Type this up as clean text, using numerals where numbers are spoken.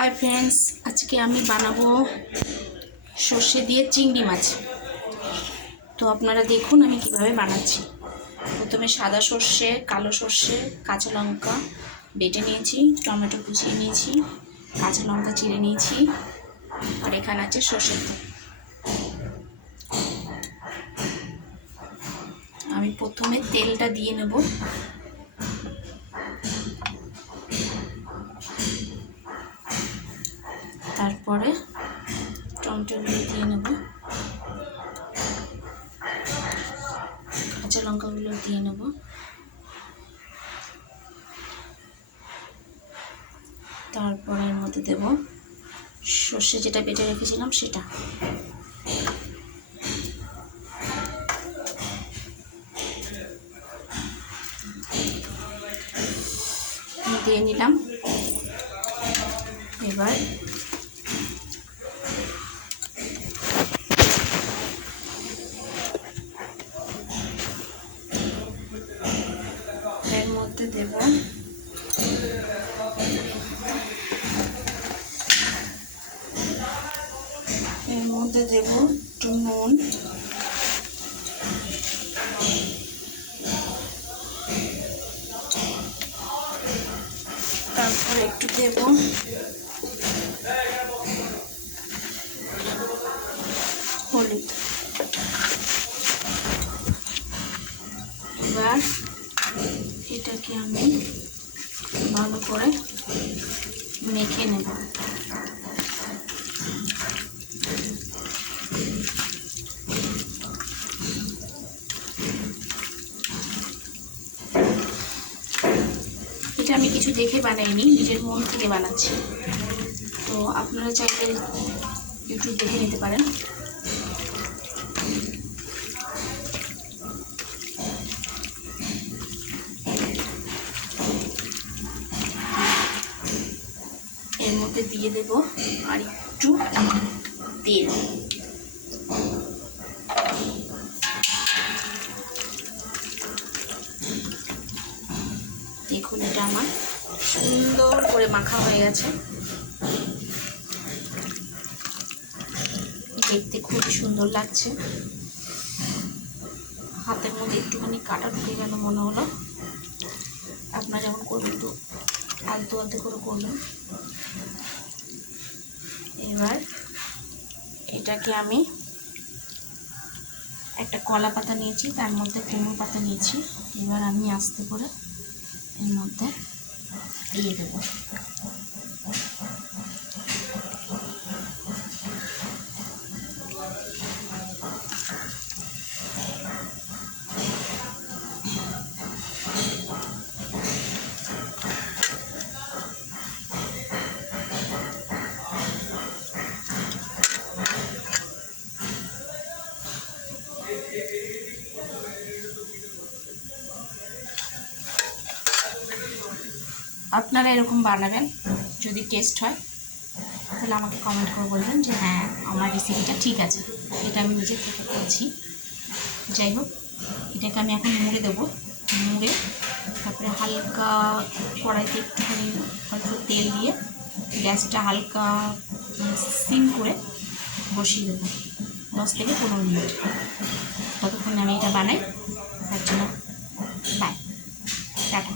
Hi friends, आज के आमी बानाबो सर्षे दिए चिंगड़ी माछ। तो आपनारा देखुन आमी किभाबे बानाচ্ছি। प्रथमे सादा सर्षे, कालो सर्षे, काँचा लंका बेटे निয়েছি, टमेटो कुचिয়ে নিয়েছি, কাঁচা লঙ্কা চিড়ে নিয়েছি আর এখানে আছে সরষের তেল। আমি প্রথমে তেলটা দিয়ে নেব। তারপরে টমেটোগুলো দিয়ে নেব, কাঁচা লঙ্কাগুলো দিয়ে নেব, তারপরে এর মধ্যে দেব সর্ষে যেটা বেটে রেখেছিলাম সেটা, দিয়ে নিলাম। এবার এর মধ্যে দেব একটু নুন, তারপরে একটু দেব হলুদ। এবার এটাকে আমি ভালো করে মেখে নেব। এটা আমি কিছু দেখে বানাইনি, নিজের মন থেকে বানাচ্ছি। তো আপনারা চাইলে ইউটিউব দেখে নিতে পারেন। এর মধ্যে দিয়ে দেব আর একটু তেল। দেখুন, এটা আমার সুন্দর করে মাখা হয়ে গেছে, দেখতে খুব সুন্দর লাগছে। হাতের মধ্যে একটুখানি কাটা ঢুকে গেল মনে হলো। আপনারা যেমন করবেন একটু আলতো আলতো করে করবেন। এবার এটাকে আমি একটা কলা পাতা নিয়েছি, তার মধ্যে কুমড়ো পাতা নিয়েছি। এবার আমি আস্তে করে এর মধ্যে দিয়ে দেবো। আপনারা এরকম বানাবেন, যদি টেস্ট হয় তাহলে আমাকে কমেন্ট করে বলবেন যে হ্যাঁ, আমার রেসিপিটা ঠিক আছে, এটা আমি নিজে থেকে করছি। যাই হোক, এটাকে আমি এখন মুড়ে দেবো। মুড়ে তারপরে হালকা কড়াইতে একটুখানি অল্প তেল দিয়ে গ্যাসটা হালকা সিম করে বসিয়ে দেবো 10 থেকে 15 মিনিট। ততক্ষণে আমি এটা বানাই। তার জন্য বাই, টাটা।